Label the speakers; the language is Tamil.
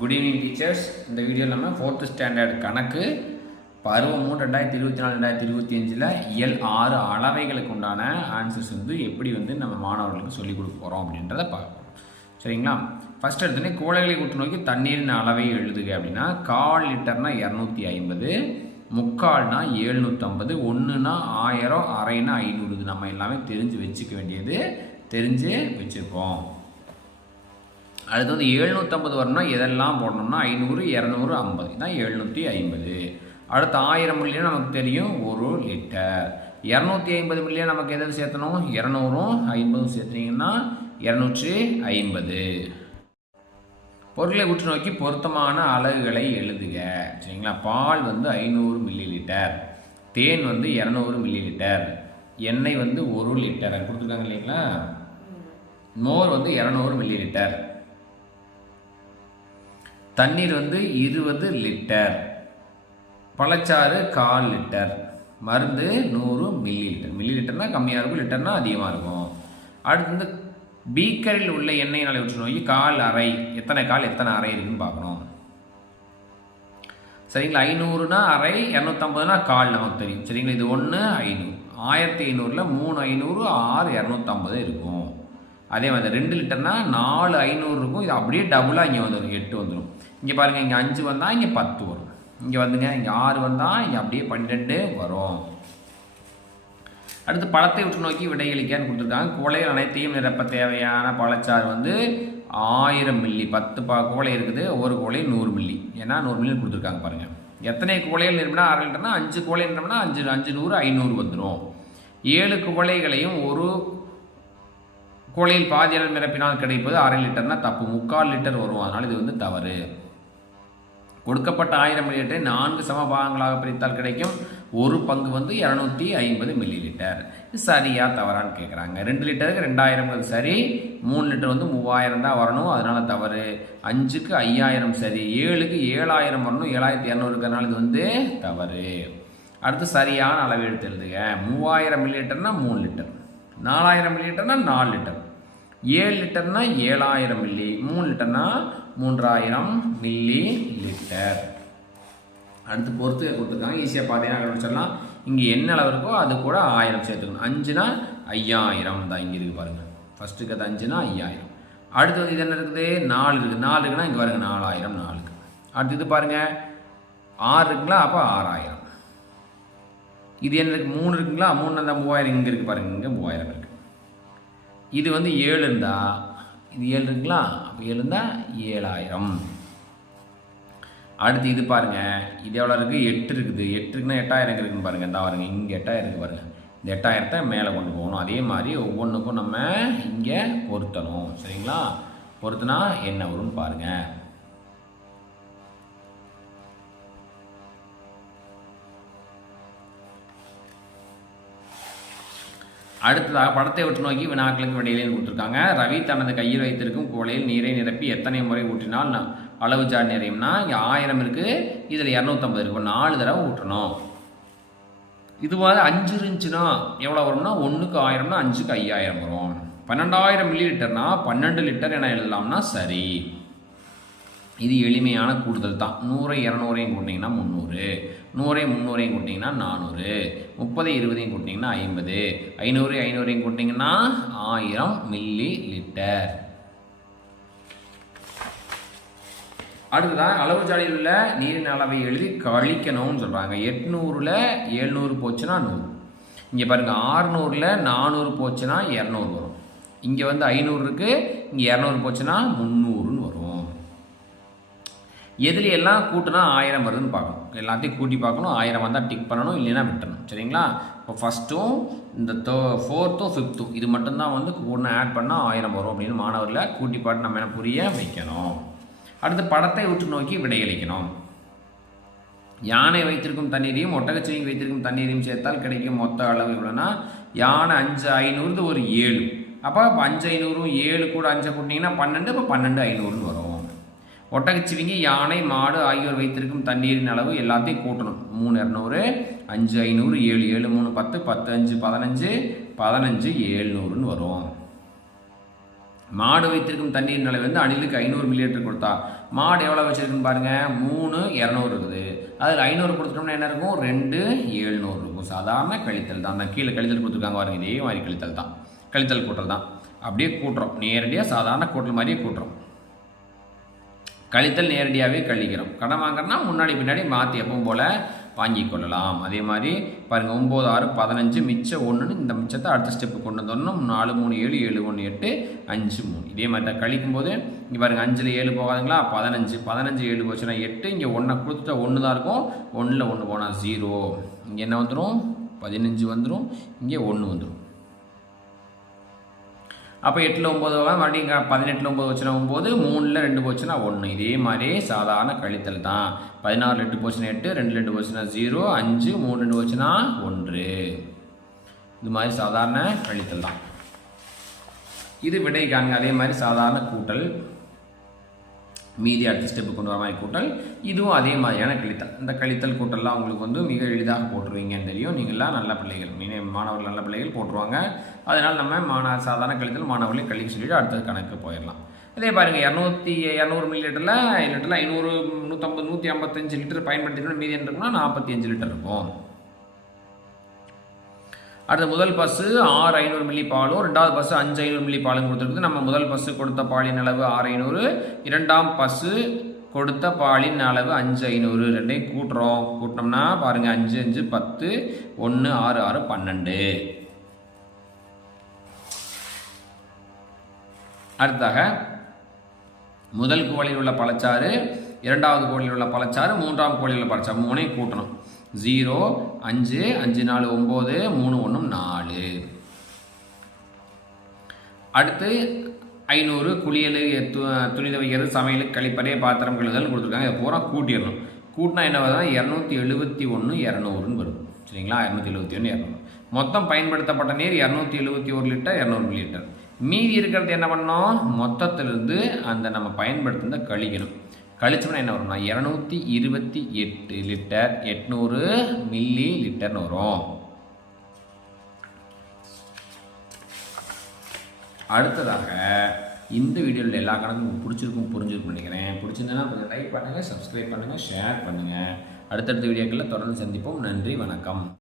Speaker 1: குட் ஈவினிங் டீச்சர்ஸ் இந்த வீடியோ நம்ம ஃபோர்த்து ஸ்டாண்டர்ட் கணக்கு பருவமும் ரெண்டாயிரத்தி இருபத்தி நாலு ரெண்டாயிரத்தி இருபத்தி அஞ்சில் இயல் ஆறு அளவைகளுக்கு உண்டான ஆன்சர்ஸ் வந்து எப்படி வந்து நம்ம மாணவர்களுக்கு சொல்லிக் கொடுக்க போகிறோம் அப்படின்றத பார்ப்போம். சரிங்களா? ஃபஸ்ட் எடுத்தோடனே கோழைகளை கூட்டு நோக்கி தண்ணீரின் அளவை எழுதுக அப்படின்னா கால் லிட்டர்னா இரநூத்தி ஐம்பது முக்கால்னா எழுநூற்றம்பது ஒன்றுனா ஆயிரம் அரைனா ஐநூறு. இது நம்ம எல்லாமே தெரிஞ்சு வச்சுக்க வேண்டியது தெரிஞ்சு வச்சுருக்கோம். அடுத்து வந்து எழுநூற்றம்பது வரணும்னா எதெல்லாம் போடணும்னா ஐநூறு இரநூறு ஐம்பது. தான் எழுநூற்றி ஐம்பது. அடுத்து ஆயிரம் மில்லியன் நமக்கு தெரியும் ஒரு லிட்டர். இரநூத்தி ஐம்பது மில்லியன் நமக்கு எதாவது சேர்த்தணும்? இரநூறும் ஐம்பதும் சேர்த்துனீங்கன்னா இரநூற்றி ஐம்பது. பொருளை உற்று நோக்கி பொருத்தமான அலகுகளை எழுதுக. சரிங்களா? பால் வந்து ஐநூறு மில்லி லிட்டர் தேன் வந்து இரநூறு மில்லி லிட்டர் எண்ணெய் வந்து ஒரு லிட்டர். கொடுத்துருக்காங்க இல்லைங்களா? மோர் வந்து இரநூறு மில்லி லிட்டர் தண்ணீர் வந்து இருபது லிட்டர். பழச்சாறு கால் லிட்டர். மருந்து நூறு மில்லி லிட்டர் மில்லி லிட்டர்னால் கம்மியாக இருக்கும் லிட்டர்னால் அதிகமாக இருக்கும். அடுத்து வந்து பீக்கரில் உள்ள எண்ணெய் நாளை விட்டு நோய் கால் அறை. எத்தனை கால் எத்தனை அறை இருக்குன்னு பார்க்கணும். சரிங்களா? ஐநூறுனா அறை இரநூத்தம்பதுனா கால் நமக்கு தெரியும். சரிங்களா? இது ஒன்று ஐநூறு. ஆயிரத்தி ஐநூறில் மூணு ஐநூறு ஆறு இரநூத்தம்பது இருக்கும். அதே மாதிரி ரெண்டு லிட்டர்னால் நாலு ஐநூறு இருக்கும். இது அப்படியே டபுளாக இங்கே வந்துடும் எட்டு வந்துடும் இங்கே பாருங்கள் இங்கே அஞ்சு வந்தால் இங்கே பத்து வரும். இங்கே வந்துங்க இங்கே ஆறு வந்தால் இங்கே அப்படியே பன்னெண்டு வரும். அடுத்து பழத்தை உற்று நோக்கி விடையளிக்கான்னு கொடுத்துருக்காங்க. கோழைகள் அனைத்தையும் நிரப்ப தேவையான பழச்சாறு வந்து ஆயிரம் மில்லி பத்து பா கோழை இருக்குது ஒவ்வொரு கோழையும் நூறு மில்லி. ஏன்னா நூறு மில்லி கொடுத்துருக்காங்க பாருங்கள் எத்தனை கோழைகள் நிரம்பினா அரை லிட்டர்னா அஞ்சு கோழை நிரம்பினா அஞ்சு அஞ்சு நூறு ஐநூறு வந்துடும் ஏழு குவளைகளையும் ஒரு கோழையில் பாதி அளவு நிரப்பினால் கிடைப்பது அரை லிட்டர்னா தப்பு. முக்கால் லிட்டர் வரும். அதனால் இது வந்து தவறு. கொடுக்கப்பட்ட ஆயிரம் மில்லிலிட்டரை நான்கு சம பாகங்களாக பிரித்தால் கிடைக்கும். ஒரு பங்கு வந்து இரநூத்தி ஐம்பது மில்லி லிட்டர் சரியா தவறான்னு கேட்குறாங்க ரெண்டு லிட்டருக்கு ரெண்டாயிரம் சரி. மூணு லிட்டர் வந்து மூவாயிரம் தான் வரணும். அதனால தவறு. அஞ்சுக்கு ஐயாயிரம் சரி. ஏழுக்கு ஏழாயிரம் வரணும். ஏழாயிரத்தி இரநூறுக்கிறனால இது வந்து தவறு. அடுத்து சரியான அளவு எடுத்து எழுதுங்க மூவாயிரம் மில்லி லிட்டர்னா மூணு லிட்டர். நாலாயிரம் மில்லி லிட்டர்னா நாலு லிட்டர். ஏழு லிட்டர்னா ஏழாயிரம் மில்லி. மூணு லிட்டர்னா மூன்றாயிரம் மில்லி லிட்டர் அடுத்து பொறுத்து கொடுத்துருக்காங்க. ஈஸியாக பார்த்தீங்கன்னா கண்டுபிடிச்சிடலாம் இங்கே என்ன அளவு இருக்கோ அது கூட ஆயிரம் சேர்த்துக்கணும். அஞ்சுனா ஐயாயிரம் தான் இங்கே இருக்குது பாருங்கள் ஃபஸ்ட்டுக்கு அது அஞ்சுனா ஐயாயிரம். அடுத்தது இது என்ன இருக்குது? நாலு இருக்குது. நாலு இருக்குன்னா இங்கே பாருங்கள் நாலாயிரம் நாலுக்கு அடுத்து இது பாருங்கள் ஆறு இருக்குங்களா? அப்போ ஆறாயிரம். இது என்ன இருக்குது மூணு இருக்குங்களா? மூணு இருந்தால் மூவாயிரம் இங்கே இருக்குது பாருங்கள் இங்கே மூவாயிரம் இருக்குது இது வந்து ஏழு இருந்தால் இது ஏழு இருக்குங்களா? அப்போ இருந்தால் ஏழாயிரம். அடுத்து இது பாருங்கள் இது எவ்வளோ இருக்குது எட்டு இருக்குது. எட்டு இருக்குன்னா எட்டாயிரம் இருக்குன்னு பாருங்கள் இந்த பாருங்கள் இங்கே எட்டாயிரம் இருக்குது பாருங்கள் இந்த எட்டாயிரத்தை மேலே கொண்டு போகணும். அதே மாதிரி ஒவ்வொன்றுக்கும் நம்ம இங்கே பொருத்தணும். சரிங்களா? பொருத்தினா என்ன வரும்னு பாருங்கள் அடுத்ததாக படத்தை விட்டு நோக்கி வினாக்களுக்கு விடையிலேன்னு கொடுத்துருக்காங்க ரவி தனது கையில் வைத்திருக்கும் கோலையில் நீரை நிரப்பி எத்தனை முறை ஊற்றினால் அளவு ஜார் நிறையும்னா இங்கே ஆயிரம் இருக்குது இதில் இரநூத்தம்பது இருக்கும் நாலு தடவை ஊற்றணும். இதுவாக அஞ்சு இருந்துச்சுன்னா எவ்வளோ வரும்னா ஒன்றுக்கு ஆயிரம்னா அஞ்சுக்கு ஐயாயிரம் வரும். பன்னெண்டாயிரம் மில்லி லிட்டர்னா பன்னெண்டு லிட்டர் என எழுதலாம்னா சரி. இது எளிமையான கூடுதல் தான் நூறை இரநூறையும் கூட்டிங்கன்னா முந்நூறு. நூறையும் முந்நூறையும் கூட்டிங்கன்னா நானூறு. முப்பது இருபதையும் கூட்டிங்கன்னா ஐம்பது. ஐநூறு ஐநூறையும் கூட்டிங்கன்னா ஆயிரம் மில்லி லிட்டர். அடுத்ததான் அளவு ஜாடியில் உள்ள நீரின் அளவை எழுதி கழிக்கணும்னு சொல்கிறாங்க எட்நூறில் ஏழ்நூறு போச்சுன்னா நூறு. இங்கே பாருங்கள் ஆறுநூறில் நானூறு போச்சுன்னா இரநூறு வரும். இங்கே வந்து ஐநூறு இருக்குது இங்கே இரநூறு போச்சுன்னா முந்நூறு. வரும் எல்லாம் கூட்டினா ஆயிரம் வருதுன்னு பார்க்கணும். எல்லாத்தையும் கூட்டி பார்க்கணும். ஆயிரம் வந்தால் டிக் பண்ணணும் இல்லைன்னா விட்டணும் சரிங்களா? இப்போ ஃபஸ்ட்டும் இந்த தோ ஃபோர்த்தும் ஃபிஃப்த்தும் இது மட்டும்தான் வந்து ஒன்று ஆட் பண்ணால் ஆயிரம் வரும் அப்படின்னு மாணவர்களை கூட்டி பாட்டு நம்ம என்ன புரிய வைக்கணும். அடுத்து படத்தை உற்று நோக்கி விடையளிக்கணும். யானை வைத்திருக்கும் தண்ணீரையும் ஒட்டகச்சிவிங்கி வைத்திருக்கும் தண்ணீரையும் சேர்த்தால் கிடைக்கும் மொத்த அளவு எவ்வளோன்னா யானை அஞ்சு ஐநூறுது ஒரு ஏழு. அப்போ இப்போ அஞ்சு ஐநூறும் ஏழு கூட அஞ்சு கூட்டிங்கன்னா பன்னெண்டு இப்போ பன்னெண்டு ஐநூறுன்னு வரும். ஒட்டகச்சிவிங்கி யானை மாடு ஆகியோர் வைத்திருக்கும் தண்ணீரின் அளவு எல்லாத்தையும் கூட்டணும். மூணு இரநூறு அஞ்சு ஐநூறு ஏழு ஏழு மூணு பத்து பத்து அஞ்சு பதினஞ்சு பதினஞ்சு ஏழ்நூறுன்னு வரும். மாடு வைத்திருக்கும் தண்ணீர் அளவு வந்து அணிலுக்கு ஐநூறு மில்லிலிட்டர் கொடுத்தா மாடு எவ்வளோ வச்சுருக்குன்னு பாருங்கள் மூணு இரநூறு இருக்குது. அதில் ஐநூறு கொடுத்துட்டோம்னா என்ன இருக்கும்? ரெண்டு ஏழ்நூறு இருக்கும். சாதாரண கழித்தல் தான். அந்த கீழே கழித்தல் கொடுத்துருக்காங்க பாருங்க இதே மாதிரி கழித்தல் தான். கழித்தல் கூட்டல் தான். அப்படியே கூட்டுறோம். நேரடியாக சாதாரண கூட்டல் மாதிரியே கூட்டுறோம். கழித்தல் நேரடியாகவே கழிக்கிறோம். கடன் வாங்குறனா முன்னாடி பின்னாடி மாற்றி எப்பவும் போல் வாங்கி கொள்ளலாம். அதே மாதிரி பாருங்கள் ஒம்பது ஆறு பதினஞ்சு மிச்சம் ஒன்றுன்னு இந்த மிச்சத்தை அடுத்த ஸ்டெப்பு கொண்டு வந்துடணும். நாலு மூணு ஏழு ஏழு ஒன்று எட்டு அஞ்சு மூணு. இதே மாதிரி தான் கழிக்கும் போது இங்கே பாருங்கள் அஞ்சில் ஏழு போகாதுங்களா? பதினஞ்சு. பதினஞ்சு ஏழு போச்சுன்னா எட்டு. இங்கே ஒன்றை கொடுத்துட்டா ஒன்று தான் இருக்கும். ஒன்றில் ஒன்று போனால் ஜீரோ இங்கே என்ன வந்துடும் பதினஞ்சு வந்துடும் இங்கே ஒன்று வந்துடும் அப்போ எட்டில் ஒம்பது மறுபடியும் பதினெட்டில் ஒம்பது வச்சுனா ஒம்பது மூணில் ரெண்டு போச்சுன்னா ஒன்று இதே மாதிரியே சாதாரண கழித்தல் தான். பதினாறு எட்டு போச்சுன்னா எட்டு ரெண்டு ரெண்டு போச்சுன்னா ஜீரோ அஞ்சு மூணு ரெண்டு போச்சுன்னா ஒன்று. இது மாதிரி சாதாரண கழித்தல் தான். இது விடை காண்க அதே மாதிரி சாதாரண கூட்டல். மீதி அடுத்த ஸ்டெப்பு கொண்டு வர மாதிரி கூட்டல். இதுவும் அதே மாதிரியான கழித்தல். இந்த கழித்தல் கூட்டல்லாம் உங்களுக்கு வந்து மிக எளிதாக போட்டுருவீங்கன்னு தெரியும். நீங்களாம் நல்ல பிள்ளைகள். மாணவர்கள் நல்ல பிள்ளைகள் போட்டுருவாங்க. அதனால் நம்ம மாண சாதாரண கழித்தல் மாணவர்களை கழிக்க சொல்லிட்டு அடுத்த கணக்கு போயிடலாம். அதே பாருங்கள் இரநூத்தி இரநூறு மில்லி லிட்டரில் லிட்டரில் ஐநூறு நூற்றம்பது நூற்றி ஐம்பத்தஞ்சு லிட்டர் பயன்படுத்திக்கணும் மீதி என்ன இருக்குன்னா நாற்பத்தி அஞ்சு லிட்டர் இருக்கும். அடுத்த முதல் பஸ்ஸு ஆறு ஐநூறு மில்லி பாலும் ரெண்டாவது பஸ்ஸு அஞ்சு ஐநூறு மில்லி பாலும் கொடுத்துருக்குது நம்ம முதல் பஸ்ஸு கொடுத்த பாலின் அளவு ஆறு ஐநூறு இரண்டாம் பஸ்ஸு கொடுத்த பாலின் அளவு அஞ்சு ஐநூறு. ரெண்டையும் கூட்டுறோம். கூட்டினோம்னா பாருங்கள் அஞ்சு அஞ்சு பத்து ஒன்று ஆறு ஆறு பன்னெண்டு. அடுத்தாக முதல் கோழியில் உள்ள பழச்சாறு இரண்டாவது கோழியில் உள்ள பழச்சாறு மூன்றாம் கோழியில் உள்ள பழச்சாறு மூணையும் கூட்டணும். ஜீரோ அஞ்சு அஞ்சு நாலு ஒம்பது மூணு ஒன்றும் நாலு. அடுத்து ஐநூறு குளியல் து துணி துவைக்கிறது சமையல் கழிப்பறை பாத்திரம் கழுதல் கொடுத்துருக்காங்க. இதை பூரா கூட்டிடணும். கூட்டினா என்ன வருதுன்னா இரநூத்தி எழுபத்தி ஒன்று இரநூறுன்னு வரும். சரிங்களா? இரநூத்தி எழுபத்தி ஒன்று இரநூறு. மொத்தம் பயன்படுத்தப்பட்ட நீர் இரநூத்தி எழுபத்தி ஒரு லிட்டர் இரநூறு லிட்டர் மீதி இருக்கிறது என்ன பண்ணோம் மொத்தத்திலிருந்து அந்த நம்ம பயன்படுத்துகிறத கழிக்கணும். கழிச்சோம்னா என்ன வரும்னா இரநூத்தி இருபத்தி எட்டு லிட்டர் எட்நூறு மில்லி லிட்டர்னு வரும். அடுத்ததாக இந்த வீடியோவில் எல்லா கணக்கும் பிடிச்சிருக்கும் புரிஞ்சிருக்கும் நினைக்கிறேன். பிடிச்சிருந்தேன்னா கொஞ்சம் லைக் பண்ணுங்கள் சப்ஸ்கிரைப் பண்ணுங்கள் ஷேர் பண்ணுங்கள் அடுத்தடுத்த வீடியோக்களில் தொடர்ந்து சந்திப்போம். நன்றி வணக்கம்.